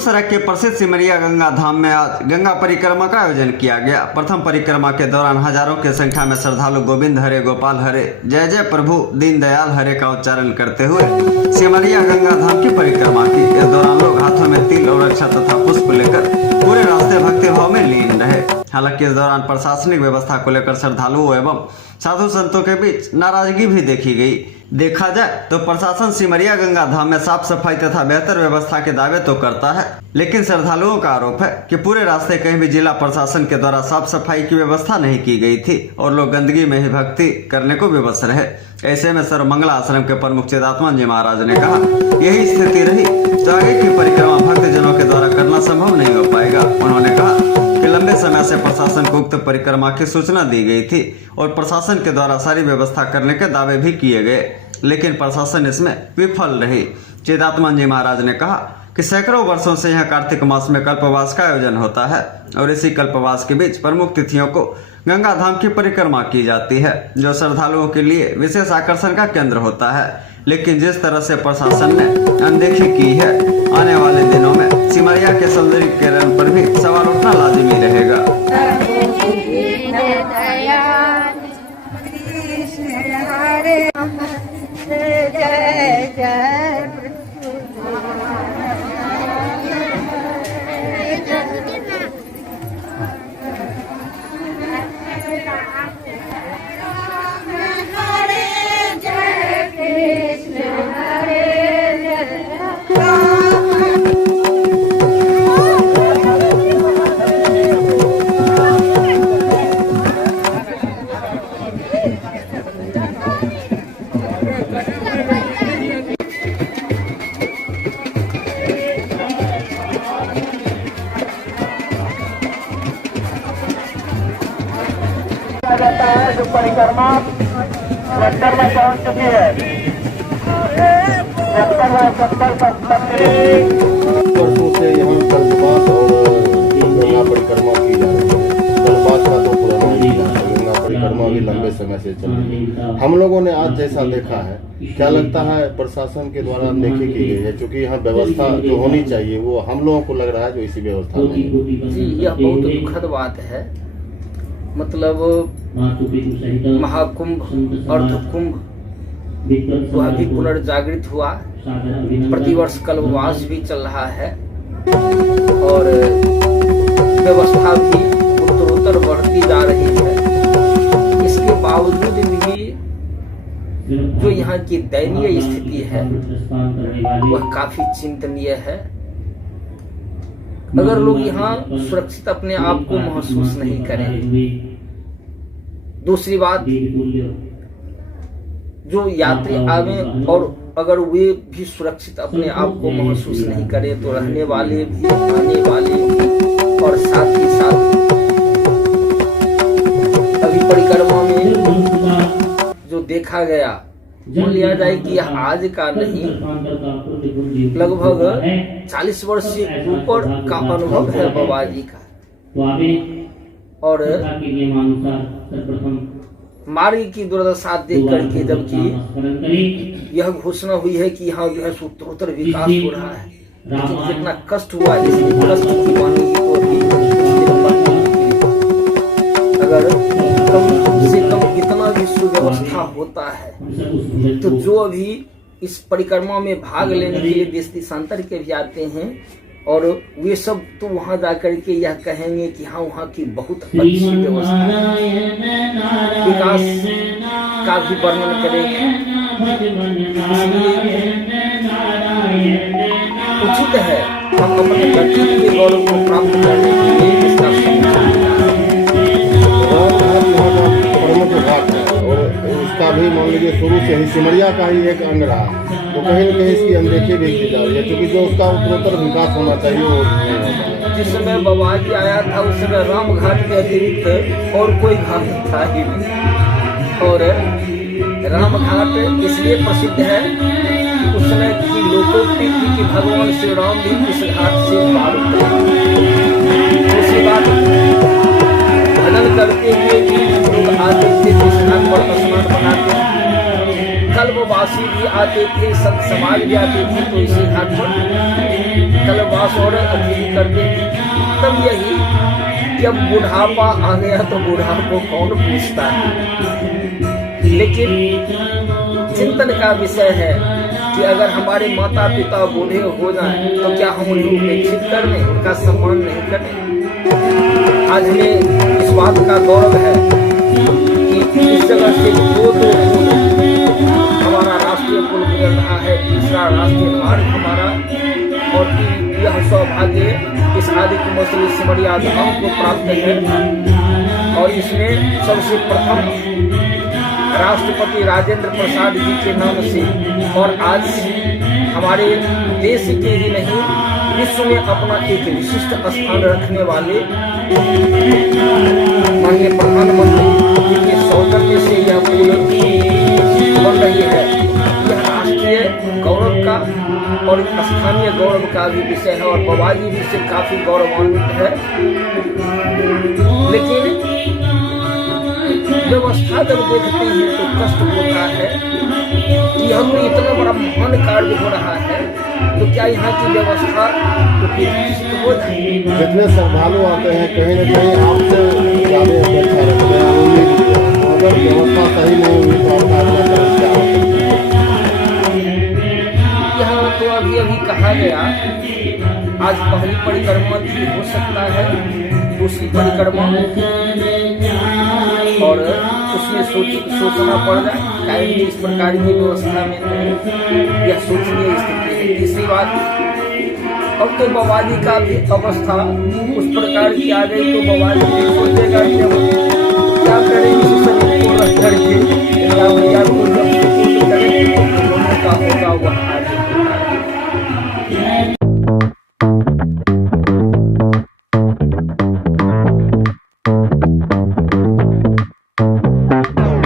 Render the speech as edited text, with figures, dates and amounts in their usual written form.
बेगूसराय के प्रसिद्ध सिमरिया गंगा धाम में आज गंगा परिक्रमा का आयोजन किया गया। प्रथम परिक्रमा के दौरान हजारों की संख्या में श्रद्धालु गोविंद हरे गोपाल हरे जय जय प्रभु दीनदयाल हरे का उच्चारण करते हुए सिमरिया गंगा धाम की परिक्रमा की। इस दौरान लोग हाथों में तिल और अक्षत तथा पुष्प लेकर पूरे रास्ते भक्ति भाव में लीन रहे। हालांकि इस दौरान प्रशासनिक व्यवस्था को लेकर श्रद्धालुओं एवं साधु संतों के बीच नाराजगी भी देखी गई। देखा जाए तो प्रशासन सिमरिया गंगा धाम में साफ सफाई तथा बेहतर व्यवस्था के दावे तो करता है, लेकिन श्रद्धालुओं का आरोप है कि पूरे रास्ते कहीं भी जिला प्रशासन के द्वारा साफ सफाई की व्यवस्था नहीं की गई थी और लोग गंदगी में ही भक्ति करने को विवश रहे। ऐसे में सर्वमंगला आश्रम के प्रमुख चिदात्मा जी महाराज ने कहा, यही स्थिति रही तो आगे की परिक्रमा भक्तजनों के द्वारा करना संभव नहीं हो पाएगा। उन्होंने कहा कि लंबे समय से प्रशासन को उक्त परिक्रमा की सूचना दी गई थी और प्रशासन के द्वारा सारी व्यवस्था करने के दावे भी किए गए, लेकिन प्रशासन इसमें विफल रही। चिदात्मा जी महाराज ने कहा कि सैकड़ों वर्षों से यहां कार्तिक मास में कल्पवास का आयोजन होता है और इसी कल्पवास के बीच प्रमुख तिथियों को गंगा धाम की परिक्रमा की जाती है, जो श्रद्धालुओं के लिए विशेष आकर्षण का केंद्र होता है। लेकिन जिस तरह से प्रशासन ने अनदेखी की है, आने वाले दिनों में सिमरिया के सौंदर्यीकरण पर भी सवाल उठना लाजिमी रहेगा। जय जय जाता है जो परिक्रमा सेक्टर में पहुंच चुकी है। वर्षों से यहाँ कल्पवास और गंगा परिक्रमा की जा रही है। कल्पवास का तो पुराना ही है, गंगा परिक्रमा भी लंबे समय से चल रही है। हम लोगों ने आज जैसा देखा है, क्या लगता है प्रशासन के द्वारा अनदेखी की गई है, क्योंकि यहाँ व्यवस्था जो होनी चाहिए वो हम लोगों को लग रहा है जो इसी व्यवस्था में। जी, यह बहुत दुखद बात है। मतलब महाकुंभ अर्धकुंभ वह भी पुनर्जागृत हुआ, प्रतिवर्ष कल्पवास भी चल रहा है और व्यवस्था भी उत्तरोत्तर बढ़ती जा रही है। इसके बावजूद भी जो यहाँ की दयनीय स्थिति है वह काफी चिंतनीय है। अगर लोग यहाँ सुरक्षित अपने आप को महसूस नहीं करें, दूसरी बात जो यात्री आवे और अगर वे भी सुरक्षित अपने आप को महसूस नहीं करें तो रहने वाले भी, आने वाले भी और साथ ही साथ अभी परिक्रमा में जो देखा गया मान लिया जाए कि यह आज का नहीं, लगभग 40 वर्ष से ऊपर का अनुभव है बाबा जी का। और मार्ग की दुर्दशा देख करके जबकि यह घोषणा हुई है कि यहाँ जो है उत्तरोत्तर विकास हो रहा है, लेकिन कितना कष्ट हुआ है, इसलिए कष्ट की मानेगी तो अगर कम से कम इतना भी सुव्यवस्था होता है तो जो अभी इस परिक्रमा में भाग लेने के लिए देश देशांतर के भी आते हैं और वे सब तो वहां जाकर के यह कहेंगे कि हाँ वहाँ की बहुत अच्छी व्यवस्था है, विकास का भी वर्णन करेंगे। उचित है हम अपने व्यक्तित्व के गौरव को प्राप्त करने के लिए इसका प्रमुख घाट है और इसका भी मान लीजिए शुरू से ही सिमरिया का ही एक अंग रहा, तो कहीं न कहीं इसकी अनदेखी भी की जा रही है, क्योंकि जो उसका उत्तरोत्तर विकास होना चाहिए वो नहीं होता है। जिस समय बाबा जी आया था उस समय राम घाट के अतिरिक्त और कोई घाट था ही नहीं, और राम घाट इसलिए प्रसिद्ध है उस समय की लोकोक्ति थी कि भगवान श्री राम भी इस घाट से पार उतरे। दूसरी बात, भजन करते हुए भी लोग आते थे इस घाट पर स्नान बनाते। कल्पवास सन्यासी भी आते थे, संत समाज भी आते थे, तो इसी घाट पर कल्पवास और अतिथि करते थे। तब यही जब बुढ़ापा आ गया तो बूढ़ा को कौन पूछता है। लेकिन चिंतन का विषय है कि अगर हमारे माता पिता बूढ़े हो जाएं तो क्या हम उन्हें उपेक्षित कर दें, उनका सम्मान नहीं करें। आज हमें इस बात का गौरव है कि इस जगह से दो हमारा राष्ट्रीय पुल गुजर रहा है, तीसरा राष्ट्रीय मार्ग हमारा, और यह सौभाग्य इस आदि कुंभ श्री सिमरिया धाम को प्राप्त है। और इसमें सबसे प्रथम राष्ट्रपति राजेंद्र प्रसाद जी के नाम से और आज हमारे देश के ही नहीं विश्व में अपना एक विशिष्ट स्थान रखने वाले माननीय प्रधानमंत्री के सौजन्य से यह पुल बन रही है। यह राष्ट्रीय गौरव का और स्थानीय गौरव का भी विषय है, और बाबा जी भी इससे काफी गौरवान्वित है। लेकिन व्यवस्था जब देखते हैं तो कष्ट होता है कि हम इतना बड़ा महान कार्य हो रहा है, तो क्या यहाँ की व्यवस्था उपेक्षित हो जाए? जितने श्रद्धालु आते हैं कहीं न कहीं आपसे ज्यादा अपेक्षा रखते हैं, उम्मीद भी है। तो अगर व्यवस्था सही नहीं हुई तो आपका क्या हो सकता है? यहाँ तो अभी कहा गया आज पहली परिक्रमा भी हो सकता है, दूसरी परिक्रमा और उसमें सोचना पड़ जाए टाइम इस प्रकार की व्यवस्था में, तो यह सोचनीय स्थिति है। तीसरी बात, अब तो बाबा जी का भी अवस्था उस प्रकार की आ गई तो बाबा जी भी सोचेगा कि हम क्या करें इस शरीर को रख करके, या भैया को जब करें तो होने का होगा वह आगे।